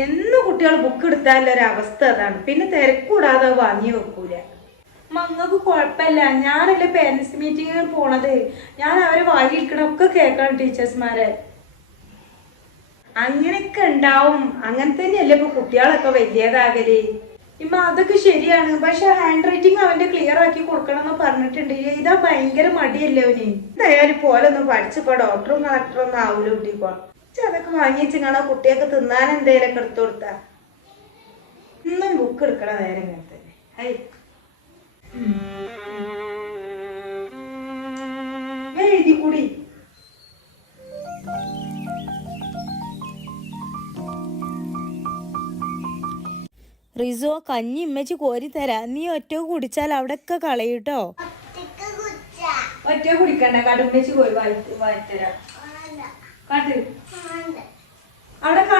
എന്ന് കുട്ടികൾ ബുക്ക് എടുത്താലൊരവസ്ഥ അതാണ്. പിന്നെ തിരക്കൂടാതെ വാങ്ങി വെക്കൂല. മങ്ങൾക്ക് കുഴപ്പമില്ല, ഞാനല്ലേ പേരൻസ് മീറ്റിങ്ങിന് പോണത്. ഞാൻ അവരെ വാങ്ങിയിരിക്കണൊക്കെ കേൾക്കണം ടീച്ചേഴ്സ്മാരെ. അങ്ങനെയൊക്കെ ഉണ്ടാവും. അങ്ങനെ തന്നെയല്ലേ ഇപ്പൊ കുട്ടികളൊക്കെ വലിയതാകല്. ഇമ്മ അതൊക്കെ ശരിയാണ്. പക്ഷെ ഹാൻഡ് റൈറ്റിംഗ് അവന്റെ ക്ലിയർ ആക്കി കൊടുക്കണം എന്ന് പറഞ്ഞിട്ടുണ്ട്. ഇതാ ഭയങ്കര മടിയല്ലേ അവന്. എന്തായാലും പോലെ ഒന്നും പഠിച്ചപ്പോ ഡോക്ടറും കളക്ടറും ഒന്നും ആവൂല കുട്ടിക്കോ. അതൊക്കെ വാങ്ങിച്ച് കാണാൻ കുട്ടിയൊക്കെ തിന്നാൻ എന്തേലൊക്കെ എടുത്തു കൊടുത്താ. ഇന്നും ബുക്ക് എടുക്കണ നേരം ഇങ്ങനെ തന്നെ. എഴുതി കൂടി. റിസോ, കഞ്ഞി ഇമ്മച്ചി കോരി തരാ. നീ ഒറ്റ കുടിച്ചാൽ അവിടെയൊക്കെ കളയൂട്ടോ. ഒറ്റ കുടിക്കണ്ട, കടുമ്പച്ച് പോയി വായിത്തരാ. കാട്ട് അവിടെ